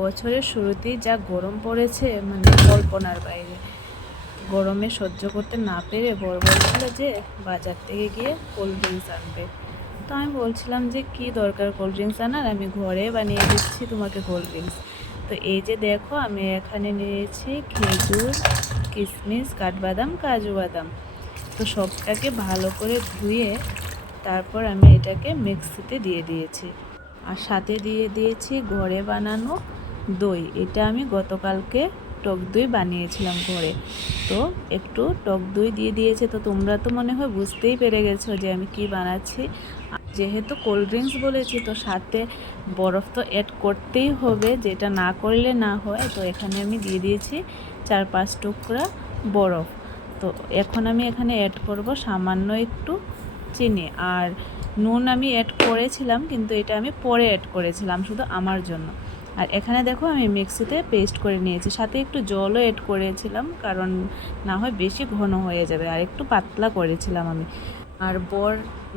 বছরের শুরুতেই যা গরম পড়েছে, মানে কল্পনার বাইরে। গরমে সহ্য করতে না পেরে বর বলছিল যে বাজার থেকে গিয়ে কোল্ড ড্রিঙ্কস আনবে। তো আমি বলছিলাম যে কি দরকার কোল্ড ড্রিঙ্কস আনার, আমি ঘরে বানিয়ে দিচ্ছি তোমাকে কোল্ড ড্রিঙ্কস। তো এই যে দেখো, আমি এখানে নিয়েছি খেজুর, কিশমিশ, কাঠবাদাম, কাজু বাদাম। তো সবটাকে ভালো করে ধুয়ে তারপর আমি এটাকে মিক্সিতে দিয়ে দিয়েছি। আর সাথে দিয়ে দিয়েছি ঘরে বানানো দই। এটা আমি গতকালকে টক দই বানিয়েছিলাম ঘরে। তো একটু টক দই দিয়ে দিয়েছে। তো তোমরা তো মনে হয় বুঝতেই পেরে গেছো যে আমি কি বানাচ্ছি। যেহেতু কোল্ড ড্রিঙ্কস বলেছি, তো সাথে বরফ তো অ্যাড করতেই হবে, যেটা না করলে না হয়। তো এখানে আমি দিয়ে দিয়েছি 4-5 টুকরা বরফ। তো এখন আমি এখানে অ্যাড করব সামান্য একটু চিনি। আর নুন আমি অ্যাড করেছিলাম, কিন্তু এটা আমি পরে অ্যাড করেছিলাম শুধু আমার জন্য। আর এখানে দেখো আমি মিক্সিতে পেস্ট করে নিয়েছি, সাথে একটু জলও অ্যাড করেছিলাম, কারণ না হয় বেশি ঘন হয়ে যাবে। আর একটু পাতলা করেছিলাম আমি। আর বর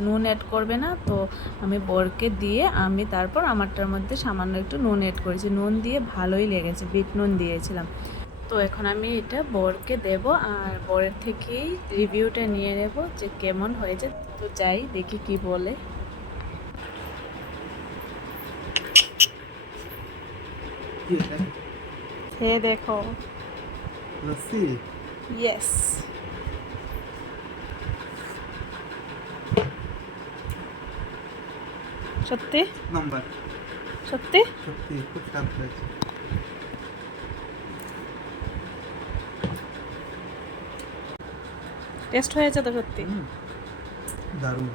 নুন অ্যাড করবে না, তো আমি বরকে দিয়ে আমি তারপর আমারটার মধ্যে সামান্য একটু নুন অ্যাড করেছি। নুন দিয়ে ভালোই লেগেছে, বিট নুন দিয়েছিলাম। তো এখন আমি এটা বরকে দেব, আর বরের থেকেই রিভিউটা নিয়ে নেব যে কেমন হয়েছে। তো যাই দেখি কি বলে। খেয়ে দেখো। লস্যি। ইয়েস। সত্যি নাম্বার সত্যি সত্যি খুব স্বাদ হয়েছে। টেস্ট হয়েছে তো সত্যি। দারুণ।